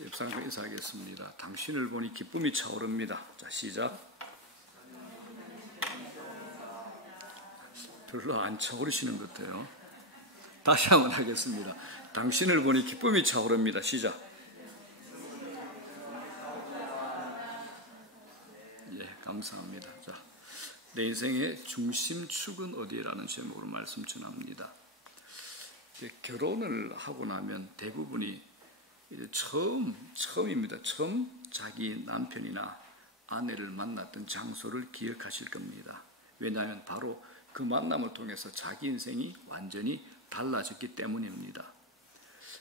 옆사람과 인사하겠습니다. 당신을 보니 기쁨이 차오릅니다. 자, 시작. 별로 안 차오르시는 것 같아요. 다시 한번 하겠습니다. 당신을 보니 기쁨이 차오릅니다. 시작. 예, 감사합니다. 자, 내 인생의 중심축은 어디라는 제목으로 말씀 전합니다. 결혼을 하고 나면 대부분이 이제 처음입니다. 처음 자기 남편이나 아내를 만났던 장소를 기억하실 겁니다. 왜냐하면 바로 그 만남을 통해서 자기 인생이 완전히 달라졌기 때문입니다.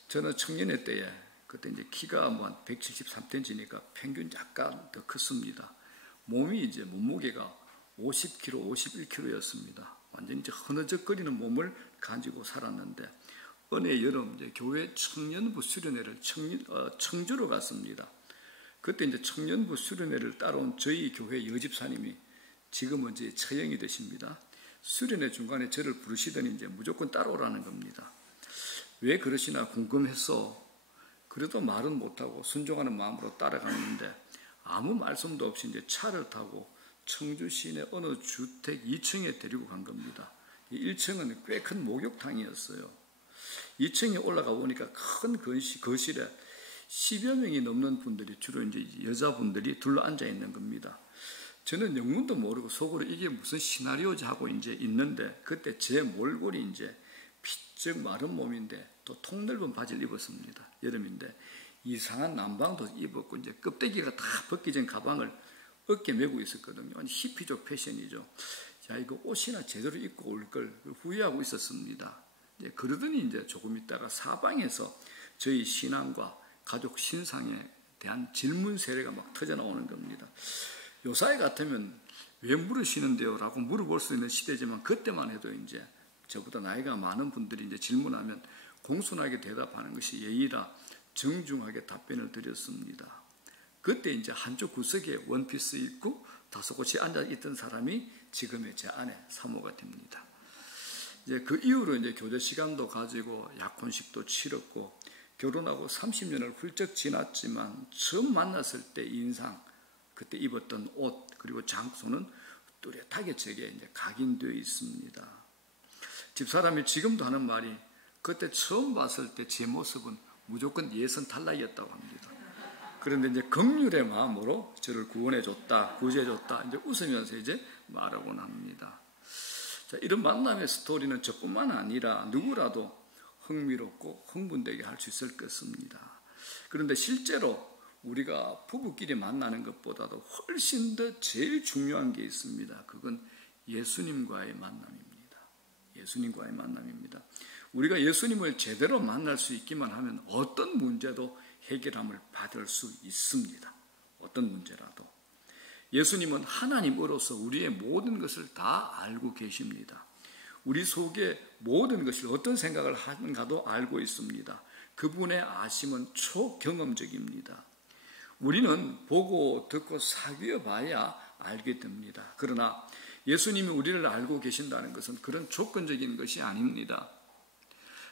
저는 청년의 때에 그때 이제 키가 뭐 173cm니까 평균 약간 더 컸습니다. 몸이 이제 몸무게가 50kg, 51kg였습니다. 완전히 이제 흐느적거리는 몸을 가지고 살았는데 어느 여름 이제 교회 청년부 수련회를 청주로 갔습니다. 그때 이제 청년부 수련회를 따라온 저희 교회 여집사님이 지금은 이제 처형이 되십니다. 수련회 중간에 저를 부르시더니 이제 무조건 따라오라는 겁니다. 왜 그러시나 궁금해서 그래도 말은 못하고 순종하는 마음으로 따라가는데 아무 말씀도 없이 이제 차를 타고 청주 시내 어느 주택 2층에 데리고 간 겁니다. 1층은 꽤 큰 목욕탕이었어요. 2층에 올라가 보니까 큰 거실에 10여 명이 넘는 분들이 주로 이제 여자분들이 둘러앉아 있는 겁니다. 저는 영문도 모르고 속으로 이게 무슨 시나리오지 하고 이제 있는데 그때 제 몰골이 이제 피쩍 마른 몸인데 또 통넓은 바지를 입었습니다. 여름인데 이상한 남방도 입었고 이제 껍데기가 다 벗기 전 가방을 어깨 메고 있었거든요. 히피족 패션이죠. 야, 이거 옷이나 제대로 입고 올 걸 후회하고 있었습니다. 그러더니 이제 조금 있다가 사방에서 저희 신앙과 가족 신상에 대한 질문 세례가 막 터져 나오는 겁니다. 요사이 같으면 왜 물으시는데요? 라고 물어볼 수 있는 시대지만 그때만 해도 이제 저보다 나이가 많은 분들이 이제 질문하면 공손하게 대답하는 것이 예의라 정중하게 답변을 드렸습니다. 그때 이제 한쪽 구석에 원피스 입고 다소곳이 앉아 있던 사람이 지금의 제 아내 사모가 됩니다. 이제 그 이후로 이제 교제 시간도 가지고 약혼식도 치렀고 결혼하고 30년을 훌쩍 지났지만 처음 만났을 때 인상, 그때 입었던 옷 그리고 장소는 뚜렷하게 제게 이제 각인되어 있습니다. 집사람이 지금도 하는 말이 그때 처음 봤을 때 제 모습은 무조건 예선 탈락이었다고 합니다. 그런데 이제 긍휼의 마음으로 저를 구원해줬다, 구제해줬다 이제 웃으면서 이제 말하곤 합니다. 자, 이런 만남의 스토리는 저뿐만 아니라 누구라도 흥미롭고 흥분되게 할 수 있을 것입니다. 그런데 실제로 우리가 부부끼리 만나는 것보다도 훨씬 더 제일 중요한 게 있습니다. 그건 예수님과의 만남입니다. 예수님과의 만남입니다. 우리가 예수님을 제대로 만날 수 있기만 하면 어떤 문제도 해결함을 받을 수 있습니다. 어떤 문제라도. 예수님은 하나님으로서 우리의 모든 것을 다 알고 계십니다. 우리 속에 모든 것을 어떤 생각을 하는가도 알고 있습니다. 그분의 아심은 초경험적입니다. 우리는 보고 듣고 사귀어 봐야 알게 됩니다. 그러나 예수님이 우리를 알고 계신다는 것은 그런 조건적인 것이 아닙니다.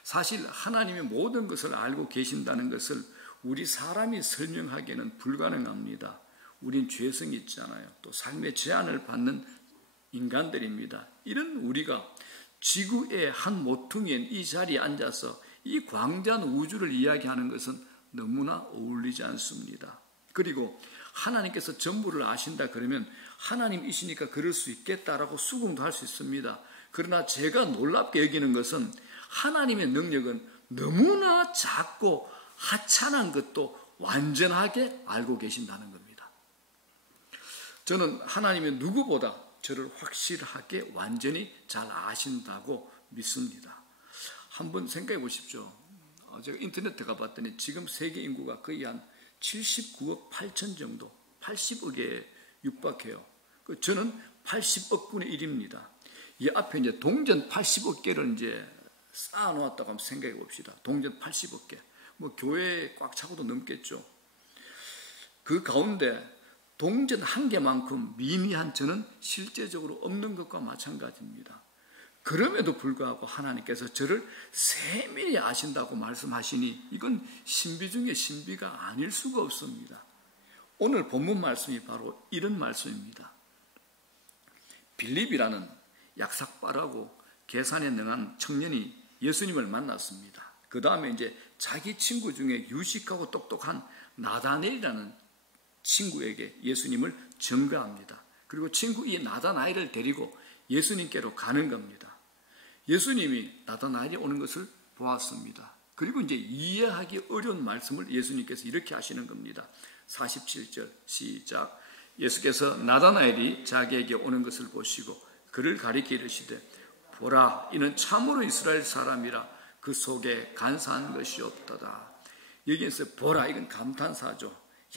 사실 하나님이 모든 것을 알고 계신다는 것을 우리 사람이 설명하기에는 불가능합니다. 우린 죄성이 있잖아요. 또 삶의 제한을 받는 인간들입니다. 이런 우리가 지구의 한 모퉁이인 이 자리에 앉아서 이 광대한 우주를 이야기하는 것은 너무나 어울리지 않습니다. 그리고 하나님께서 전부를 아신다 그러면 하나님이시니까 그럴 수 있겠다라고 수긍도 할 수 있습니다. 그러나 제가 놀랍게 여기는 것은 하나님의 능력은 너무나 작고 하찮은 것도 완전하게 알고 계신다는 겁니다. 저는 하나님이 누구보다 저를 확실하게 완전히 잘 아신다고 믿습니다. 한번 생각해 보십시오. 제가 인터넷에 가봤더니 지금 세계 인구가 거의 한 79억 8천 정도, 80억에 육박해요. 저는 80억분의 1입니다. 이 앞에 이제 동전 80억 개를 이제 쌓아놓았다고 한번 생각해 봅시다. 동전 80억 개. 뭐 교회 꽉 차고도 넘겠죠. 그 가운데 동전 한 개만큼 미미한 저는 실제적으로 없는 것과 마찬가지입니다. 그럼에도 불구하고 하나님께서 저를 세밀히 아신다고 말씀하시니 이건 신비 중에 신비가 아닐 수가 없습니다. 오늘 본문 말씀이 바로 이런 말씀입니다. 빌립이라는 약삭빠르고 계산에 능한 청년이 예수님을 만났습니다. 그 다음에 이제 자기 친구 중에 유식하고 똑똑한 나다나엘이라는 친구에게 예수님을 증거합니다. 그리고 친구 이 나다나엘을 데리고 예수님께로 가는 겁니다. 예수님이 나다나엘이 오는 것을 보았습니다. 그리고 이제 이해하기 어려운 말씀을 예수님께서 이렇게 하시는 겁니다. 47절 시작. 예수께서 나다나엘이 자기에게 오는 것을 보시고 그를 가리켜 이르시되 보라 이는 참으로 이스라엘 사람이라 그 속에 간사한 것이 없도다. 여기에서 보라 이건 감탄사죠.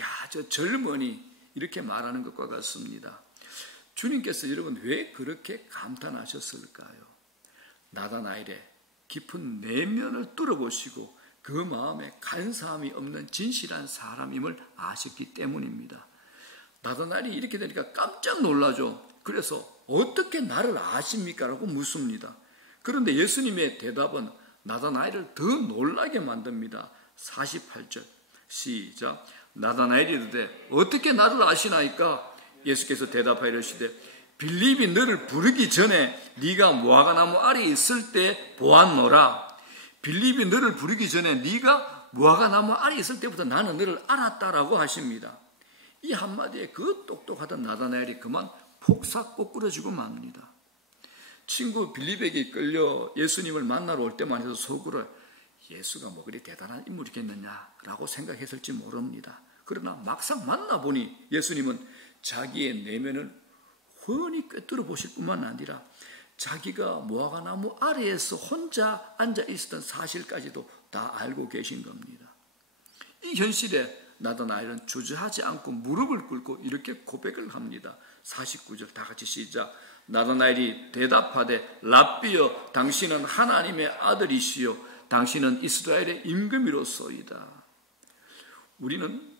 야, 저 젊은이 이렇게 말하는 것과 같습니다. 주님께서 여러분 왜 그렇게 감탄하셨을까요? 나다나엘의 깊은 내면을 뚫어보시고 그 마음에 간사함이 없는 진실한 사람임을 아셨기 때문입니다. 나다나엘이 이렇게 되니까 깜짝 놀라죠. 그래서 어떻게 나를 아십니까? 라고 묻습니다. 그런데 예수님의 대답은 나다나엘을 더 놀라게 만듭니다. 48절 시작. 나다나엘이 이르되 어떻게 나를 아시나이까? 예수께서 대답하여 이르시되 빌립이 너를 부르기 전에 네가 무화과나무 아래에 있을 때 보았노라. 빌립이 너를 부르기 전에 네가 무화과나무 아래에 있을 때부터 나는 너를 알았다라고 하십니다. 이 한마디에 그 똑똑하던 나다나엘이 그만 폭삭 꼬꾸러지고 맙니다. 친구 빌립에게 끌려 예수님을 만나러 올 때만 해도 속으로 예수가 뭐 그리 대단한 인물이겠느냐라고 생각했을지 모릅니다. 그러나 막상 만나보니 예수님은 자기의 내면을 훤히 꿰뚫어 보실 뿐만 아니라 자기가 무화과나무 아래에서 혼자 앉아 있었던 사실까지도 다 알고 계신 겁니다. 이 현실에 나다나엘은 주저하지 않고 무릎을 꿇고 이렇게 고백을 합니다. 49절 다 같이 시작. 나다나엘이 대답하되 랍비여 당신은 하나님의 아들이시요 당신은 이스라엘의 임금이로소이다. 우리는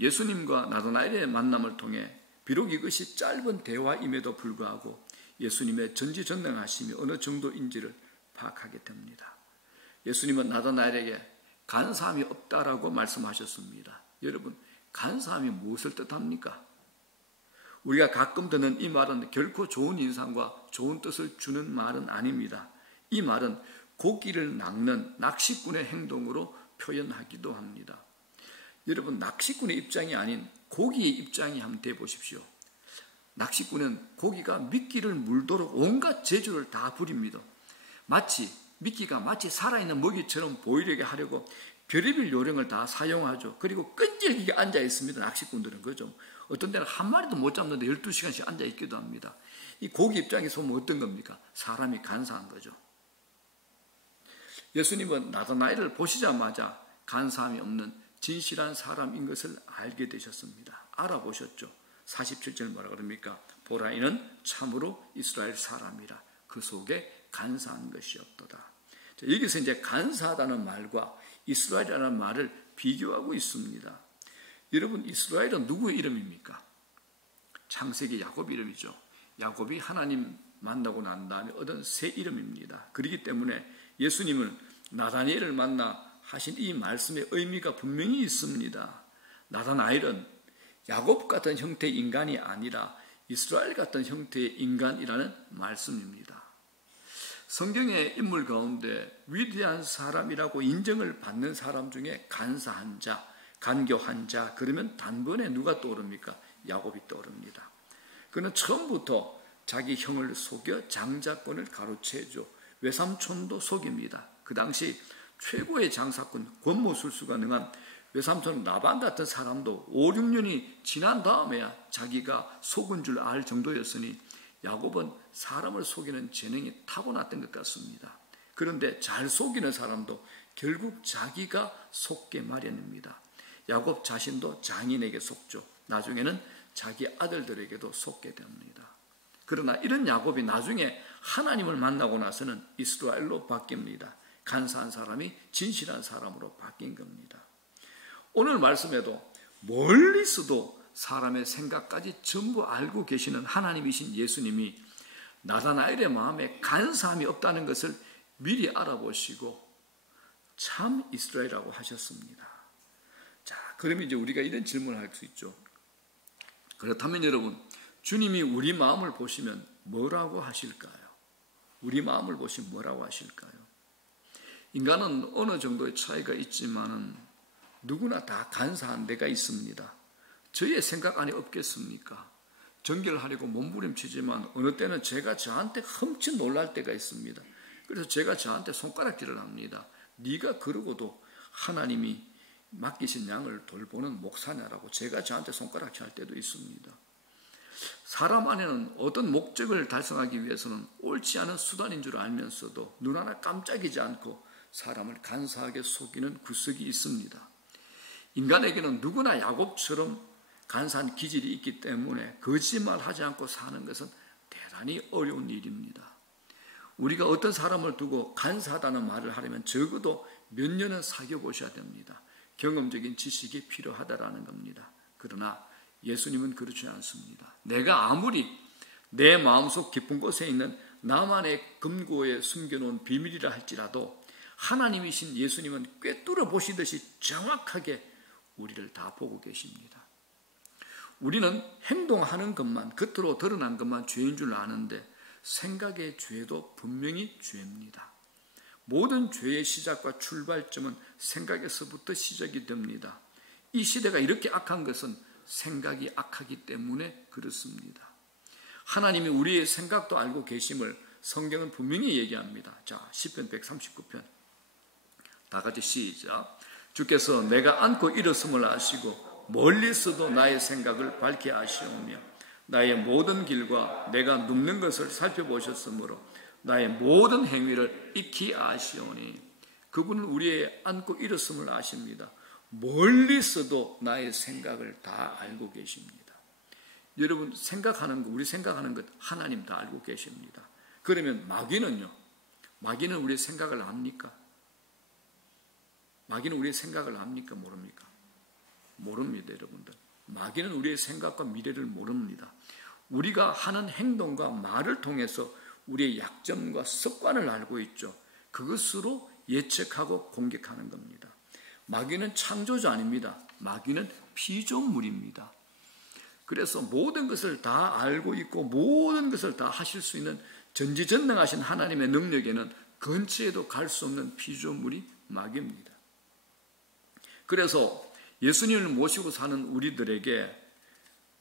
예수님과 나다나엘의 만남을 통해 비록 이것이 짧은 대화임에도 불구하고 예수님의 전지전능하심이 어느 정도인지를 파악하게 됩니다. 예수님은 나다나엘에게 간사함이 없다라고 말씀하셨습니다. 여러분, 간사함이 무엇을 뜻합니까? 우리가 가끔 듣는 이 말은 결코 좋은 인상과 좋은 뜻을 주는 말은 아닙니다. 이 말은 고기를 낚는 낚시꾼의 행동으로 표현하기도 합니다. 여러분, 낚시꾼의 입장이 아닌 고기의 입장이 한번 돼보십시오. 낚시꾼은 고기가 미끼를 물도록 온갖 재주를 다 부립니다. 미끼가 마치 살아있는 먹이처럼 보이려게 하려고 별의별 요령을 다 사용하죠. 그리고 끈질기게 앉아 있습니다. 낚시꾼들은 그죠. 어떤 때는 한 마리도 못 잡는데 12시간씩 앉아 있기도 합니다. 이 고기 입장에서 보면 어떤 겁니까? 사람이 간사한 거죠. 예수님은 나다나엘을 보시자마자 간사함이 없는 진실한 사람인 것을 알게 되셨습니다. 알아보셨죠. 47절 뭐라 그럽니까? 보라 이는 참으로 이스라엘 사람이라 그 속에 간사한 것이 없도다. 여기서 이제 간사하다는 말과 이스라엘이라는 말을 비교하고 있습니다. 여러분, 이스라엘은 누구의 이름입니까? 창세기 야곱 이름이죠. 야곱이 하나님 만나고 난 다음에 얻은 새 이름입니다. 그렇기 때문에 예수님은 나다나엘을 만나 하신 이 말씀의 의미가 분명히 있습니다. 나다나엘은 야곱 같은 형태의 인간이 아니라 이스라엘 같은 형태의 인간이라는 말씀입니다. 성경의 인물 가운데 위대한 사람이라고 인정을 받는 사람 중에 간사한 자, 간교한 자, 그러면 단번에 누가 떠오릅니까? 야곱이 떠오릅니다. 그는 처음부터 자기 형을 속여 장자권을 가로채죠. 외삼촌도 속입니다. 그 당시 최고의 장사꾼, 권모술수가 능한 외삼촌 라반 같은 사람도 5, 6년이 지난 다음에야 자기가 속은 줄 알 정도였으니 야곱은 사람을 속이는 재능이 타고났던 것 같습니다. 그런데 잘 속이는 사람도 결국 자기가 속게 마련입니다. 야곱 자신도 장인에게 속죠. 나중에는 자기 아들들에게도 속게 됩니다. 그러나 이런 야곱이 나중에 하나님을 만나고 나서는 이스라엘로 바뀝니다. 간사한 사람이 진실한 사람으로 바뀐 겁니다. 오늘 말씀에도 멀리서도 사람의 생각까지 전부 알고 계시는 하나님이신 예수님이 나다나엘의 마음에 간사함이 없다는 것을 미리 알아보시고 참 이스라엘이라고 하셨습니다. 자, 그러면 이제 우리가 이런 질문을 할 수 있죠. 그렇다면 여러분, 주님이 우리 마음을 보시면 뭐라고 하실까요? 우리 마음을 보시면 뭐라고 하실까요? 인간은 어느 정도의 차이가 있지만은 누구나 다 간사한 데가 있습니다. 저의 생각 안에 없겠습니까? 정결하려고 몸부림치지만 어느 때는 제가 저한테 흠칫 놀랄 때가 있습니다. 그래서 제가 저한테 손가락질을 합니다. 네가 그러고도 하나님이 맡기신 양을 돌보는 목사냐라고 제가 저한테 손가락질 할 때도 있습니다. 사람 안에는 어떤 목적을 달성하기 위해서는 옳지 않은 수단인 줄 알면서도 눈 하나 깜짝이지 않고 사람을 간사하게 속이는 구석이 있습니다. 인간에게는 누구나 야곱처럼 간사한 기질이 있기 때문에 거짓말하지 않고 사는 것은 대단히 어려운 일입니다. 우리가 어떤 사람을 두고 간사하다는 말을 하려면 적어도 몇 년은 사귀어 보셔야 됩니다. 경험적인 지식이 필요하다라는 겁니다. 그러나 예수님은 그렇지 않습니다. 내가 아무리 내 마음속 깊은 곳에 있는 나만의 금고에 숨겨놓은 비밀이라 할지라도 하나님이신 예수님은 꿰뚫어 보시듯이 정확하게 우리를 다 보고 계십니다. 우리는 행동하는 것만, 겉으로 드러난 것만 죄인 줄 아는데 생각의 죄도 분명히 죄입니다. 모든 죄의 시작과 출발점은 생각에서부터 시작이 됩니다. 이 시대가 이렇게 악한 것은 생각이 악하기 때문에 그렇습니다. 하나님이 우리의 생각도 알고 계심을 성경은 분명히 얘기합니다. 자, 시편 139편 다 같이 시작. 주께서 내가 안고 일었음을 아시고 멀리서도 나의 생각을 밝게 아시오며 나의 모든 길과 내가 눕는 것을 살펴보셨으므로 나의 모든 행위를 익히 아시오니. 그분은 우리의 안고 일었음을 아십니다. 멀리서도 나의 생각을 다 알고 계십니다. 여러분 생각하는 것, 우리 생각하는 것 하나님 다 알고 계십니다. 그러면 마귀는요? 마귀는 우리의 생각을 압니까? 마귀는 우리의 생각을 압니까? 모릅니까? 모릅니다, 여러분들. 마귀는 우리의 생각과 미래를 모릅니다. 우리가 하는 행동과 말을 통해서 우리의 약점과 습관을 알고 있죠. 그것으로 예측하고 공격하는 겁니다. 마귀는 창조주 아닙니다. 마귀는 피조물입니다. 그래서 모든 것을 다 알고 있고 모든 것을 다 하실 수 있는 전지전능하신 하나님의 능력에는 근처에도 갈 수 없는 피조물이 마귀입니다. 그래서 예수님을 모시고 사는 우리들에게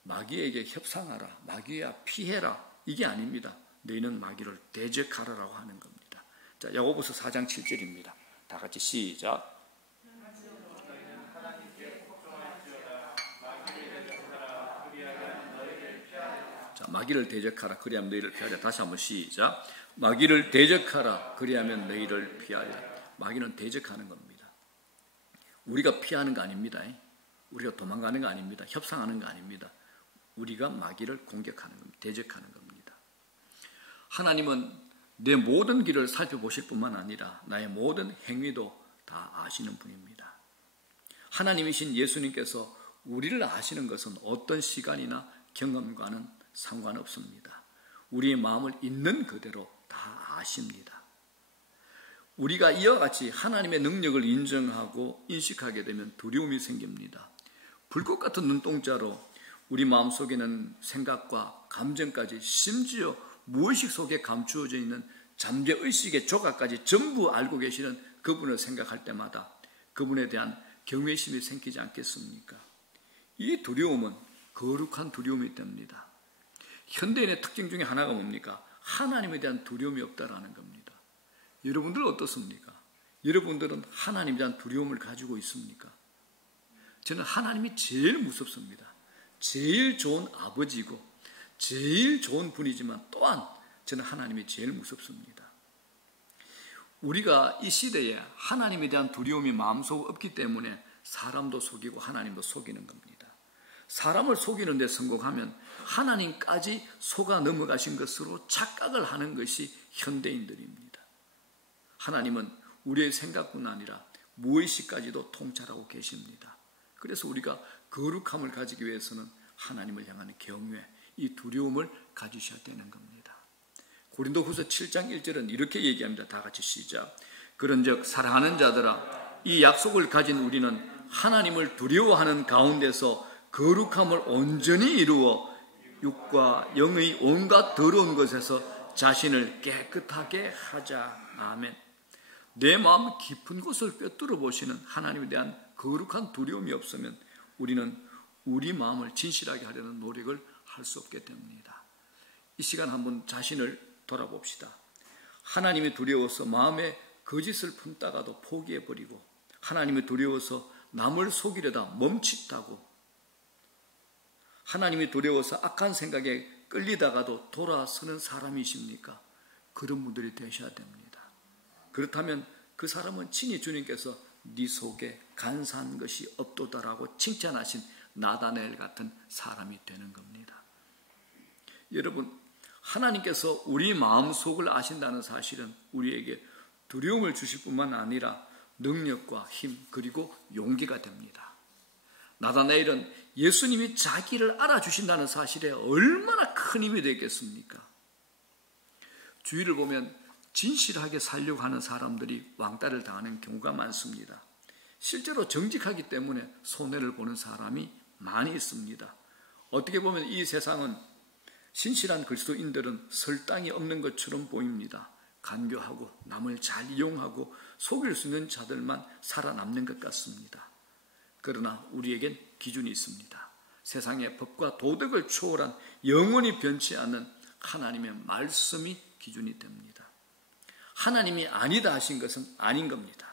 마귀에게 협상하라, 마귀야 피해라, 이게 아닙니다. 너희는 마귀를 대적하라라고 하는 겁니다. 자, 야고보서 4장 7절입니다. 다 같이 시작. 자, 마귀를 대적하라, 그리하면 너희를 피하리라. 다시 한번 시작. 마귀를 대적하라, 그리하면 너희를 피하리라. 마귀는 대적하는 겁니다. 우리가 피하는 거 아닙니다. 우리가 도망가는 거 아닙니다. 협상하는 거 아닙니다. 우리가 마귀를 공격하는 겁니다. 대적하는 겁니다. 하나님은 내 모든 길을 살펴보실 뿐만 아니라 나의 모든 행위도 다 아시는 분입니다. 하나님이신 예수님께서 우리를 아시는 것은 어떤 시간이나 경험과는 상관없습니다. 우리의 마음을 있는 그대로 다 아십니다. 우리가 이와 같이 하나님의 능력을 인정하고 인식하게 되면 두려움이 생깁니다. 불꽃 같은 눈동자로 우리 마음속에는 생각과 감정까지 심지어 무의식 속에 감추어져 있는 잠재의식의 조각까지 전부 알고 계시는 그분을 생각할 때마다 그분에 대한 경외심이 생기지 않겠습니까? 이 두려움은 거룩한 두려움이 됩니다. 현대인의 특징 중에 하나가 뭡니까? 하나님에 대한 두려움이 없다라는 겁니다. 여러분들 어떻습니까? 여러분들은 하나님에 대한 두려움을 가지고 있습니까? 저는 하나님이 제일 무섭습니다. 제일 좋은 아버지고 제일 좋은 분이지만 또한 저는 하나님이 제일 무섭습니다. 우리가 이 시대에 하나님에 대한 두려움이 마음속에 없기 때문에 사람도 속이고 하나님도 속이는 겁니다. 사람을 속이는 데 성공하면 하나님까지 속아 넘어가신 것으로 착각을 하는 것이 현대인들입니다. 하나님은 우리의 생각뿐 아니라 무의식까지도 통찰하고 계십니다. 그래서 우리가 거룩함을 가지기 위해서는 하나님을 향하는 경외, 이 두려움을 가지셔야 되는 겁니다. 고린도후서 7장 1절은 이렇게 얘기합니다. 다 같이 시작. 그런즉 사랑하는 자들아, 이 약속을 가진 우리는 하나님을 두려워하는 가운데서 거룩함을 온전히 이루어 육과 영의 온갖 더러운 것에서 자신을 깨끗하게 하자. 아멘. 내 마음 깊은 곳을 꿰뚫어 보시는 하나님에 대한 거룩한 두려움이 없으면 우리는 우리 마음을 진실하게 하려는 노력을 할 수 없게 됩니다. 이 시간 한번 자신을 돌아봅시다. 하나님이 두려워서 마음에 거짓을 품다가도 포기해버리고, 하나님이 두려워서 남을 속이려다 멈칫하고, 하나님이 두려워서 악한 생각에 끌리다가도 돌아서는 사람이십니까? 그런 분들이 되셔야 됩니다. 그렇다면 그 사람은 친히 주님께서 네 속에 간사한 것이 없도다라고 칭찬하신 나다나엘 같은 사람이 되는 겁니다. 여러분, 하나님께서 우리 마음속을 아신다는 사실은 우리에게 두려움을 주실 뿐만 아니라 능력과 힘 그리고 용기가 됩니다. 나다나엘은 예수님이 자기를 알아주신다는 사실에 얼마나 큰 힘이 되겠습니까? 주위를 보면 진실하게 살려고 하는 사람들이 왕따를 당하는 경우가 많습니다. 실제로 정직하기 때문에 손해를 보는 사람이 많이 있습니다. 어떻게 보면 이 세상은 신실한 그리스도인들은 설당이 없는 것처럼 보입니다. 간교하고 남을 잘 이용하고 속일 수 있는 자들만 살아남는 것 같습니다. 그러나 우리에겐 기준이 있습니다. 세상의 법과 도덕을 초월한 영원히 변치 않는 하나님의 말씀이 기준이 됩니다. 하나님이 아니다 하신 것은 아닌 겁니다.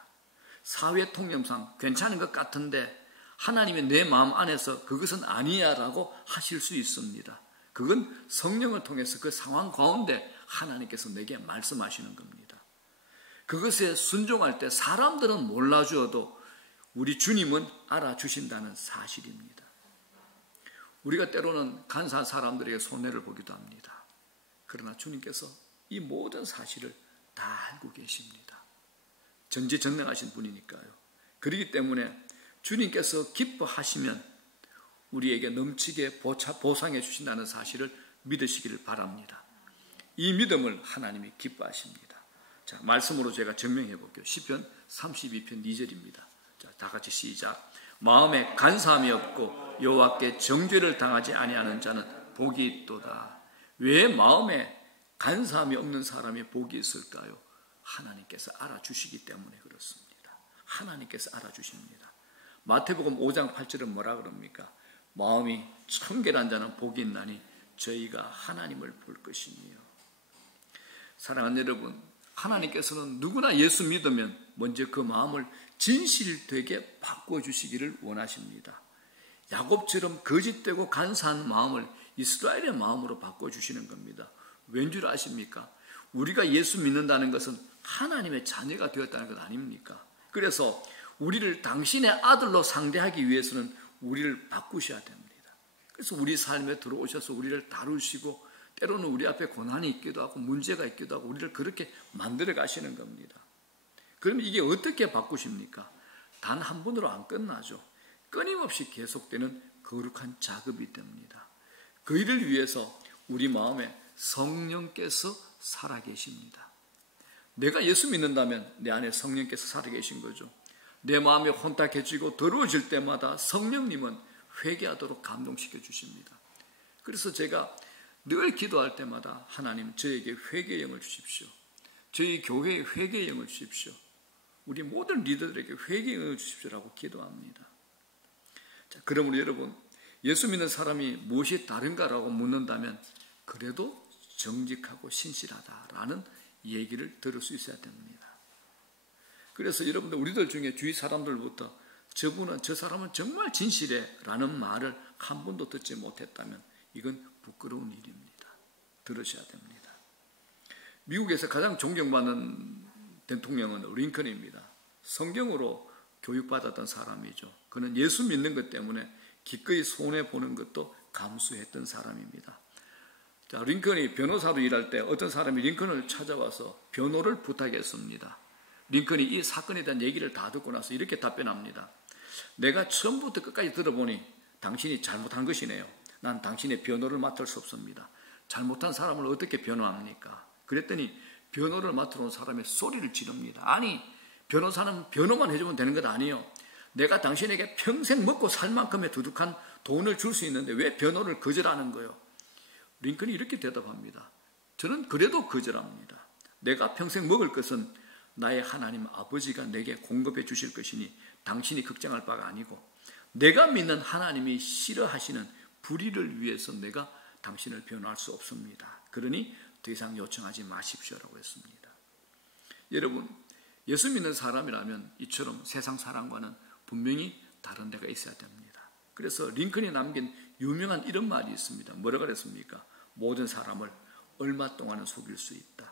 사회 통념상 괜찮은 것 같은데 하나님이 내 마음 안에서 그것은 아니야 라고 하실 수 있습니다. 그건 성령을 통해서 그 상황 가운데 하나님께서 내게 말씀하시는 겁니다. 그것에 순종할 때 사람들은 몰라주어도 우리 주님은 알아주신다는 사실입니다. 우리가 때로는 간사한 사람들에게 손해를 보기도 합니다. 그러나 주님께서 이 모든 사실을 다 알고 계십니다. 전지전능하신 분이니까요. 그렇기 때문에 주님께서 기뻐하시면 우리에게 넘치게 보상해 주신다는 사실을 믿으시기를 바랍니다. 이 믿음을 하나님이 기뻐하십니다. 자, 말씀으로 제가 증명해 볼게요. 시편 32편 2절입니다. 자, 다 같이 시작. 마음에 간사함이 없고 여호와께 정죄를 당하지 아니하는 자는 복이 있도다. 왜 마음에 간사함이 없는 사람이 복이 있을까요? 하나님께서 알아주시기 때문에 그렇습니다. 하나님께서 알아주십니다. 마태복음 5장 8절은 뭐라 그럽니까? 마음이 청결한 자는 복이 있나니 저희가 하나님을 볼 것이니요. 사랑하는 여러분, 하나님께서는 누구나 예수 믿으면 먼저 그 마음을 진실되게 바꿔주시기를 원하십니다. 야곱처럼 거짓되고 간사한 마음을 이스라엘의 마음으로 바꿔주시는 겁니다. 왠 줄 아십니까? 우리가 예수 믿는다는 것은 하나님의 자녀가 되었다는 것 아닙니까? 그래서 우리를 당신의 아들로 상대하기 위해서는 우리를 바꾸셔야 됩니다. 그래서 우리 삶에 들어오셔서 우리를 다루시고 때로는 우리 앞에 고난이 있기도 하고 문제가 있기도 하고 우리를 그렇게 만들어 가시는 겁니다. 그럼 이게 어떻게 바꾸십니까? 단 한 번으로 안 끝나죠. 끊임없이 계속되는 거룩한 작업이 됩니다. 그 일을 위해서 우리 마음에 성령께서 살아계십니다. 내가 예수 믿는다면 내 안에 성령께서 살아계신 거죠. 내 마음이 혼탁해지고 더러워질 때마다 성령님은 회개하도록 감동시켜 주십니다. 그래서 제가 늘 기도할 때마다 하나님 저에게 회개의 영을 주십시오. 저희 교회에 회개의 영을 주십시오. 우리 모든 리더들에게 회개의 영을 주십시오라고 기도합니다. 자, 그러므로 여러분, 예수 믿는 사람이 무엇이 다른가라고 묻는다면 그래도 정직하고 신실하다라는 얘기를 들을 수 있어야 됩니다. 그래서 여러분들 우리들 중에 주위 사람들부터 저 사람은 정말 진실해 라는 말을 한 번도 듣지 못했다면 이건 부끄러운 일입니다. 들으셔야 됩니다. 미국에서 가장 존경받는 대통령은 링컨입니다. 성경으로 교육받았던 사람이죠. 그는 예수 믿는 것 때문에 기꺼이 손해보는 것도 감수했던 사람입니다. 자, 링컨이 변호사로 일할 때 어떤 사람이 링컨을 찾아와서 변호를 부탁했습니다. 링컨이 이 사건에 대한 얘기를 다 듣고 나서 이렇게 답변합니다. 내가 처음부터 끝까지 들어보니 당신이 잘못한 것이네요. 난 당신의 변호를 맡을 수 없습니다. 잘못한 사람을 어떻게 변호합니까? 그랬더니 변호를 맡으러 온 사람의 소리를 지릅니다. 아니, 변호사는 변호만 해주면 되는 것 아니에요. 내가 당신에게 평생 먹고 살 만큼의 두둑한 돈을 줄 수 있는데 왜 변호를 거절하는 거예요? 링컨이 이렇게 대답합니다. 저는 그래도 거절합니다. 내가 평생 먹을 것은 나의 하나님 아버지가 내게 공급해 주실 것이니 당신이 걱정할 바가 아니고, 내가 믿는 하나님이 싫어하시는 불의를 위해서 내가 당신을 변호할 수 없습니다. 그러니 더 이상 요청하지 마십시오라고 했습니다. 여러분, 예수 믿는 사람이라면 이처럼 세상 사람과는 분명히 다른 데가 있어야 됩니다. 그래서 링컨이 남긴 유명한 이런 말이 있습니다. 뭐라고 그랬습니까? 모든 사람을 얼마 동안은 속일 수 있다.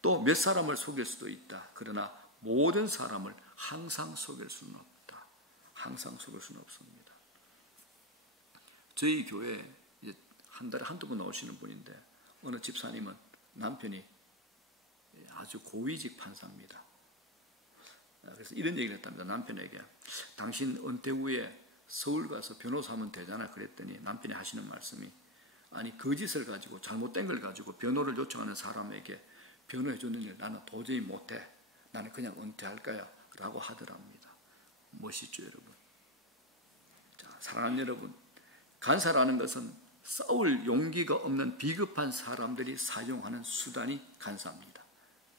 또 몇 사람을 속일 수도 있다. 그러나 모든 사람을 항상 속일 수는 없다. 항상 속일 수는 없습니다. 저희 교회에 이제 한 달에 한두 번 나오시는 분인데, 어느 집사님은 남편이 아주 고위직 판사입니다. 그래서 이런 얘기를 했답니다. 남편에게, 당신 은퇴 후에 서울 가서 변호사 하면 되잖아 그랬더니 남편이 하시는 말씀이, 아니, 거짓을 가지고 잘못된 걸 가지고 변호를 요청하는 사람에게 변호해 주는 일 나는 도저히 못해. 나는 그냥 은퇴할 거야 라고 하더랍니다. 멋있죠, 여러분? 자, 사랑하는 여러분, 간사라는 것은 싸울 용기가 없는 비겁한 사람들이 사용하는 수단이 간사입니다.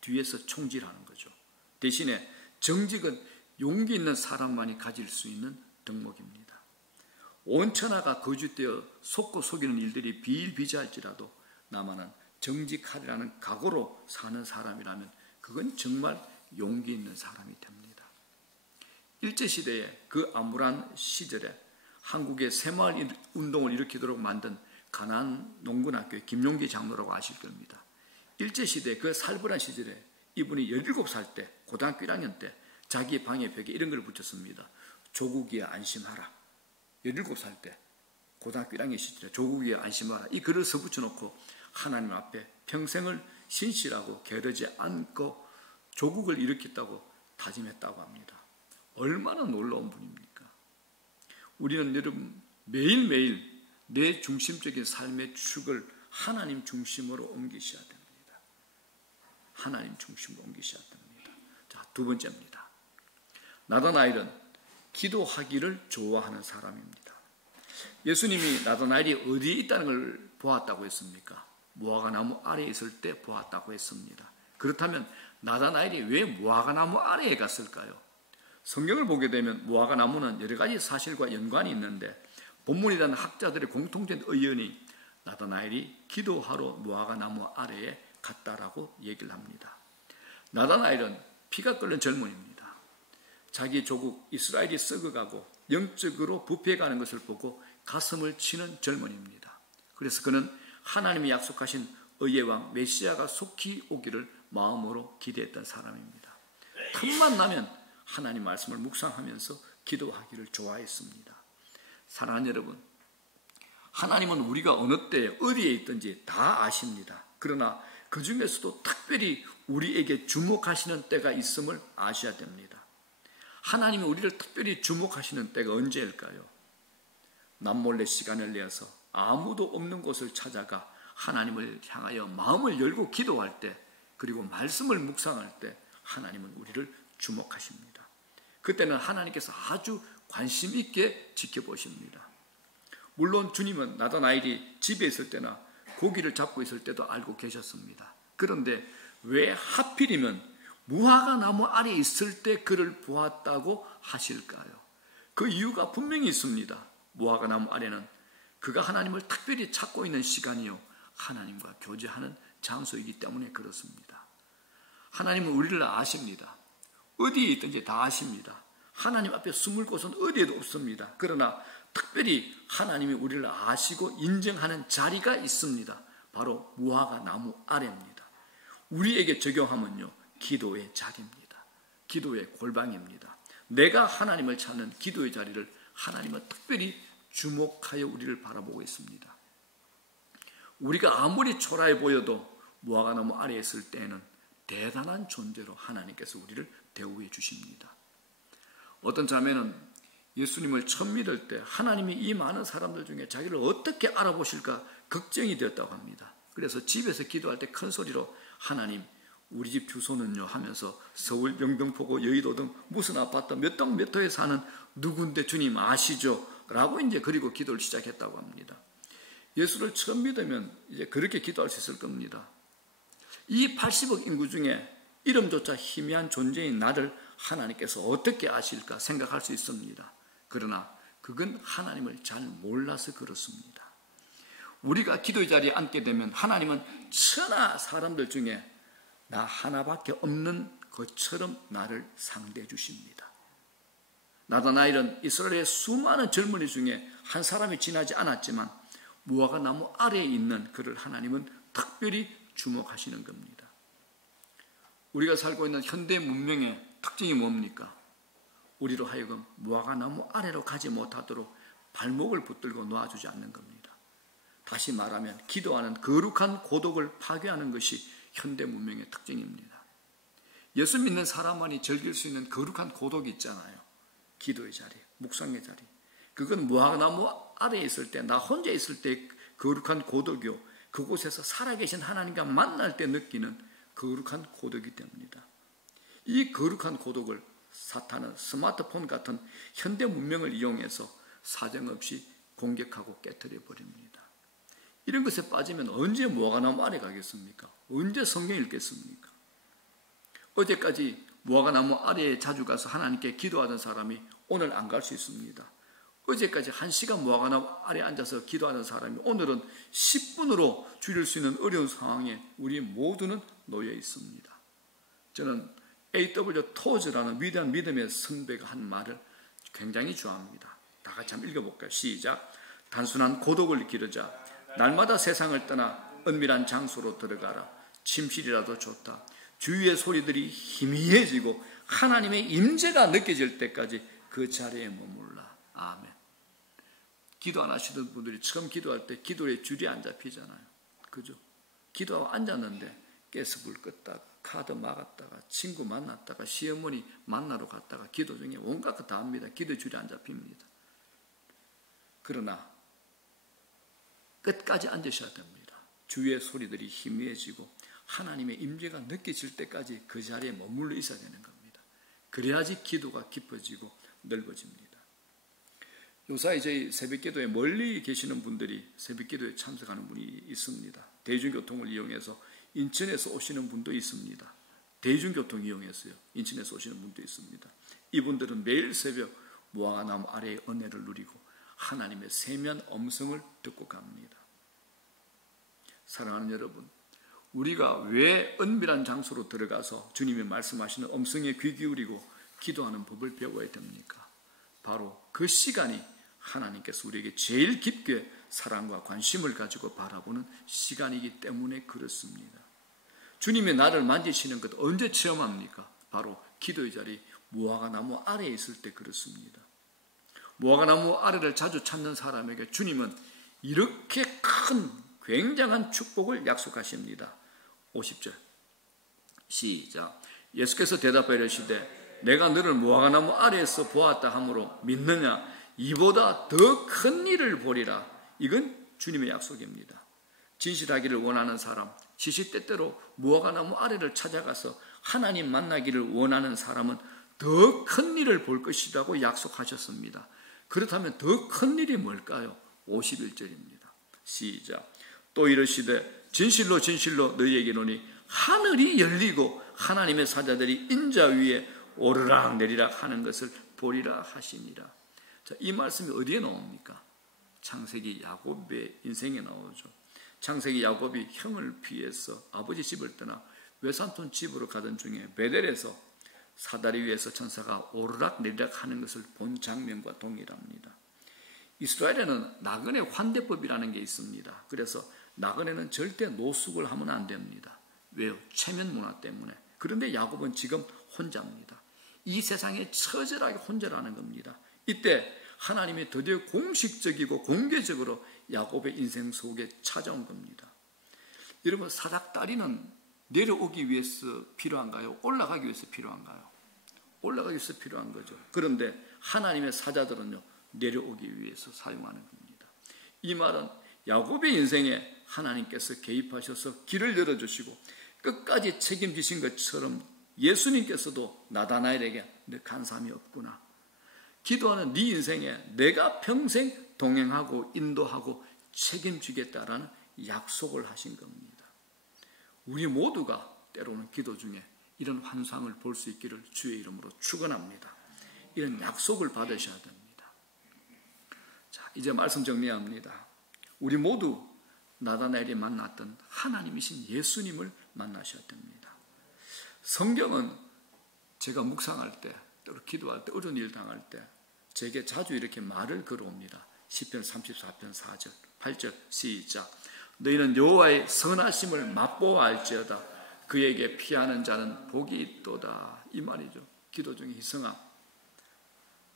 뒤에서 총질하는 거죠. 대신에 정직은 용기 있는 사람만이 가질 수 있는 덕목입니다. 온 천하가 거짓되어 속고 속이는 일들이 비일비재할지라도 나만은 정직하리라는 각오로 사는 사람이라면 그건 정말 용기 있는 사람이 됩니다. 일제시대에 그 암울한 시절에 한국의 새마을 운동을 일으키도록 만든 가난 농군학교의 김용기 장로라고 아실 겁니다. 일제시대 그 살벌한 시절에 이분이 17살 때, 고등학교 1학년 때 자기 방에 벽에 이런 걸 붙였습니다. 조국이여 안심하라. 17살 때 고등학교 1학년 시절에 조국이여 안심하라. 이 글을 써붙여놓고 하나님 앞에 평생을 신실하고 게으르지 않고 조국을 일으켰다고 다짐했다고 합니다. 얼마나 놀라운 분입니까? 우리는 여러분 매일매일 내 중심적인 삶의 축을 하나님 중심으로 옮기셔야 됩니다. 하나님 중심으로 옮기셔야 됩니다. 자, 두 번째입니다. 나다나엘은 기도하기를 좋아하는 사람입니다. 예수님이 나다나엘이 어디에 있다는 걸 보았다고 했습니까? 무화과나무 아래에 있을 때 보았다고 했습니다. 그렇다면 나다나엘이 왜 무화과나무 아래에 갔을까요? 성경을 보게 되면 무화과나무는 여러 가지 사실과 연관이 있는데, 본문이라는 학자들의 공통된 의견이 나다나엘이 기도하러 무화과나무 아래에 갔다라고 얘기를 합니다. 나다나엘은 피가 끓는 젊은이입니다. 자기 조국 이스라엘이 썩어가고 영적으로 부패해가는 것을 보고 가슴을 치는 젊은이입니다. 그래서 그는 하나님이 약속하신 의의 왕 메시아가 속히 오기를 마음으로 기대했던 사람입니다. 틈만 나면 하나님 말씀을 묵상하면서 기도하기를 좋아했습니다. 사랑하는 여러분, 하나님은 우리가 어느 때에 어디에 있든지 다 아십니다. 그러나 그 중에서도 특별히 우리에게 주목하시는 때가 있음을 아셔야 됩니다. 하나님이 우리를 특별히 주목하시는 때가 언제일까요? 남몰래 시간을 내어서 아무도 없는 곳을 찾아가 하나님을 향하여 마음을 열고 기도할 때, 그리고 말씀을 묵상할 때 하나님은 우리를 주목하십니다. 그때는 하나님께서 아주 관심 있게 지켜보십니다. 물론 주님은 나다나엘이 집에 있을 때나 고기를 잡고 있을 때도 알고 계셨습니다. 그런데 왜 하필이면 무화과나무 아래에 있을 때 그를 보았다고 하실까요? 그 이유가 분명히 있습니다. 무화과나무 아래는 그가 하나님을 특별히 찾고 있는 시간이요, 하나님과 교제하는 장소이기 때문에 그렇습니다. 하나님은 우리를 아십니다. 어디에 있든지 다 아십니다. 하나님 앞에 숨을 곳은 어디에도 없습니다. 그러나 특별히 하나님이 우리를 아시고 인정하는 자리가 있습니다. 바로 무화과나무 아래입니다. 우리에게 적용하면요, 기도의 자리입니다. 기도의 골방입니다. 내가 하나님을 찾는 기도의 자리를 하나님은 특별히 주목하여 우리를 바라보고 있습니다. 우리가 아무리 초라해 보여도 무화과나무 아래에 있을 때에는 대단한 존재로 하나님께서 우리를 대우해 주십니다. 어떤 자매는 예수님을 처음 믿을 때 하나님이 이 많은 사람들 중에 자기를 어떻게 알아보실까 걱정이 되었다고 합니다. 그래서 집에서 기도할 때 큰 소리로 하나님 우리 집 주소는요 하면서 서울 영등포구 여의도 등 무슨 아파트 몇 동 몇 호에 사는 누군데 주님 아시죠? 라고 이제 그리고 기도를 시작했다고 합니다. 예수를 처음 믿으면 이제 그렇게 기도할 수 있을 겁니다. 이 80억 인구 중에 이름조차 희미한 존재인 나를 하나님께서 어떻게 아실까 생각할 수 있습니다. 그러나 그건 하나님을 잘 몰라서 그렇습니다. 우리가 기도의 자리에 앉게 되면 하나님은 천하 사람들 중에 나 하나밖에 없는 것처럼 나를 상대해 주십니다. 나다나엘은 이스라엘의 수많은 젊은이 중에 한 사람이 지나지 않았지만 무화과 나무 아래에 있는 그를 하나님은 특별히 주목하시는 겁니다. 우리가 살고 있는 현대 문명의 특징이 뭡니까? 우리로 하여금 무화과 나무 아래로 가지 못하도록 발목을 붙들고 놓아주지 않는 겁니다. 다시 말하면 기도하는 거룩한 고독을 파괴하는 것이 현대 문명의 특징입니다. 예수 믿는 사람만이 즐길 수 있는 거룩한 고독이 있잖아요. 기도의 자리, 묵상의 자리. 그건 무화과나무 아래에 있을 때, 나 혼자 있을 때 거룩한 고독이요. 그곳에서 살아계신 하나님과 만날 때 느끼는 거룩한 고독이 됩니다. 이 거룩한 고독을 사탄은 스마트폰 같은 현대 문명을 이용해서 사정없이 공격하고 깨트려 버립니다. 이런 것에 빠지면 언제 무화과나무 아래 가겠습니까? 언제 성경 읽겠습니까? 어제까지 무화과나무 아래에 자주 가서 하나님께 기도하던 사람이 오늘 안 갈 수 있습니다. 어제까지 1시간 무화과나무 아래에 앉아서 기도하는 사람이 오늘은 10분으로 줄일 수 있는 어려운 상황에 우리 모두는 놓여 있습니다. 저는 A.W. 토즈라는 위대한 믿음의 선배가 한 말을 굉장히 좋아합니다. 다 같이 한번 읽어볼까요? 시작. 단순한 고독을 기르자. 날마다 세상을 떠나 은밀한 장소로 들어가라. 침실이라도 좋다. 주위의 소리들이 희미해지고 하나님의 임재가 느껴질 때까지 그 자리에 머물라. 아멘. 기도 안 하시던 분들이 처음 기도할 때 기도에 줄이 안 잡히잖아요. 그죠? 기도하고 앉았는데 가스불 껐다가 카드 막았다가 친구 만났다가 시어머니 만나러 갔다가 기도 중에 온갖 거 다 합니다. 기도 줄이 안 잡힙니다. 그러나 끝까지 앉으셔야 됩니다. 주위의 소리들이 희미해지고 하나님의 임재가 느껴질 때까지 그 자리에 머물러 있어야 되는 겁니다. 그래야지 기도가 깊어지고 넓어집니다. 요사이 저희 새벽기도에 멀리 계시는 분들이 새벽기도에 참석하는 분이 있습니다. 대중교통을 이용해서 인천에서 오시는 분도 있습니다. 대중교통 이용해서요. 인천에서 오시는 분도 있습니다. 이분들은 매일 새벽 무화과나무 아래의 은혜를 누리고 하나님의 세미한 음성을 듣고 갑니다. 사랑하는 여러분, 우리가 왜 은밀한 장소로 들어가서 주님이 말씀하시는 음성에 귀 기울이고 기도하는 법을 배워야 됩니까? 바로 그 시간이 하나님께서 우리에게 제일 깊게 사랑과 관심을 가지고 바라보는 시간이기 때문에 그렇습니다. 주님이 나를 만지시는 것 언제 체험합니까? 바로 기도의 자리 무화과나무 아래에 있을 때 그렇습니다. 무화과나무 아래를 자주 찾는 사람에게 주님은 이렇게 큰 굉장한 축복을 약속하십니다. 50절 시작. 예수께서 대답하여 이르시되 내가 너를 무화과나무 아래에서 보았다 하므로 믿느냐? 이보다 더 큰 일을 보리라. 이건 주님의 약속입니다. 진실하기를 원하는 사람, 시시때때로 무화과나무 아래를 찾아가서 하나님 만나기를 원하는 사람은 더 큰 일을 볼 것이라고 약속하셨습니다. 그렇다면 더 큰 일이 뭘까요? 51절입니다. 시작. 또 이르시되 진실로 진실로 너희에게 이르노니 하늘이 열리고 하나님의 사자들이 인자 위에 오르락 내리락 하는 것을 보리라 하시니라. 자, 이 말씀이 어디에 나옵니까? 창세기 야곱의 인생에 나오죠. 창세기 야곱이 형을 피해서 아버지 집을 떠나 외삼촌 집으로 가던 중에 베델에서 사다리 위에서 천사가 오르락 내리락 하는 것을 본 장면과 동일합니다. 이스라엘에는 나그네 환대법이라는 게 있습니다. 그래서 나그네는 절대 노숙을 하면 안 됩니다. 왜요? 체면 문화 때문에. 그런데 야곱은 지금 혼자입니다. 이 세상에 처절하게 혼자라는 겁니다. 이때 하나님이 드디어 공식적이고 공개적으로 야곱의 인생 속에 찾아온 겁니다. 여러분, 사닥다리는 내려오기 위해서 필요한가요? 올라가기 위해서 필요한가요? 올라가기 위해서 필요한 거죠. 그런데 하나님의 사자들은요, 내려오기 위해서 사용하는 겁니다. 이 말은 야곱의 인생에 하나님께서 개입하셔서 길을 열어주시고 끝까지 책임지신 것처럼 예수님께서도 나다나엘에게 너 간삼이 없구나. 기도하는 네 인생에 내가 평생 동행하고 인도하고 책임지겠다라는 약속을 하신 겁니다. 우리 모두가 때로는 기도 중에 이런 환상을 볼 수 있기를 주의 이름으로 축원합니다. 이런 약속을 받으셔야 됩니다. 자, 이제 말씀 정리합니다. 우리 모두 나다나엘이 만났던 하나님이신 예수님을 만나셔야 됩니다. 성경은 제가 묵상할 때, 또 기도할 때, 어려운 일 당할 때 제게 자주 이렇게 말을 걸어옵니다. 시편 34편 4절, 8절 시작. 너희는 여호와의 선하심을 맛보아할지어다. 그에게 피하는 자는 복이 있도다. 이 말이죠. 기도 중에 희성아,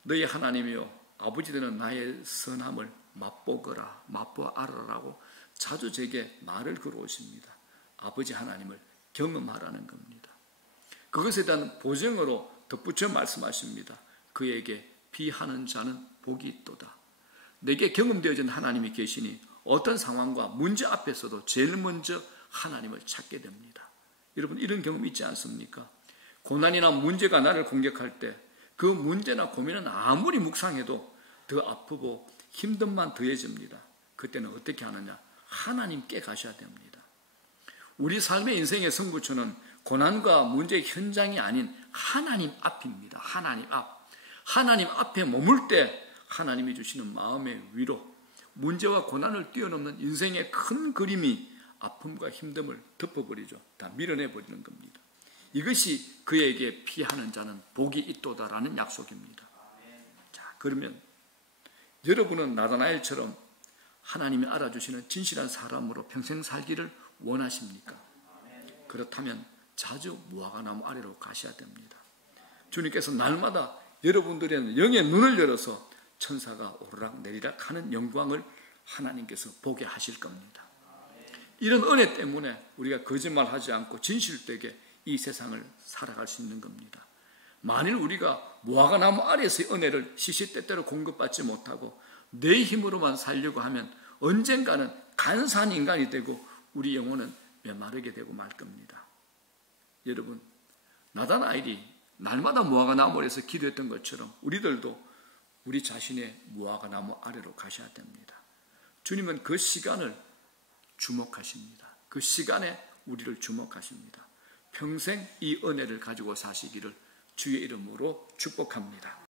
너희 하나님이요 아버지 되는 나의 선함을 맛보거라, 맛보아라라고 자주 제게 말을 걸어오십니다. 아버지 하나님을 경험하라는 겁니다. 그것에 대한 보증으로 덧붙여 말씀하십니다. 그에게 피하는 자는 복이 있도다. 내게 경험되어진 하나님이 계시니 어떤 상황과 문제 앞에서도 제일 먼저 하나님을 찾게 됩니다. 여러분 이런 경험 있지 않습니까? 고난이나 문제가 나를 공격할 때 그 문제나 고민은 아무리 묵상해도 더 아프고 힘듦만 더해집니다. 그때는 어떻게 하느냐? 하나님께 가셔야 됩니다. 우리 삶의 인생의 승부처는 고난과 문제의 현장이 아닌 하나님 앞입니다. 하나님 앞. 하나님 앞에 머물 때 하나님이 주시는 마음의 위로, 문제와 고난을 뛰어넘는 인생의 큰 그림이 아픔과 힘듦을 덮어버리죠. 다 밀어내버리는 겁니다. 이것이 그에게 피하는 자는 복이 있도다라는 약속입니다. 자, 그러면 여러분은 나다나엘처럼 하나님이 알아주시는 진실한 사람으로 평생 살기를 원하십니까? 그렇다면 자주 무화과나무 아래로 가셔야 됩니다. 주님께서 날마다 여러분들의 영의 눈을 열어서 천사가 오르락 내리락 하는 영광을 하나님께서 보게 하실 겁니다. 이런 은혜 때문에 우리가 거짓말하지 않고 진실되게 이 세상을 살아갈 수 있는 겁니다. 만일 우리가 무화과나무 아래에서의 은혜를 시시때때로 공급받지 못하고 내 힘으로만 살려고 하면 언젠가는 간사한 인간이 되고 우리 영혼은 메마르게 되고 말 겁니다. 여러분, 나다나엘이 날마다 무화과나무 아래에서 기도했던 것처럼 우리들도 우리 자신의 무화과나무 아래로 가셔야 됩니다. 주님은 그 시간을 주목하십니다. 그 시간에 우리를 주목하십니다. 평생 이 은혜를 가지고 사시기를 주의 이름으로 축복합니다.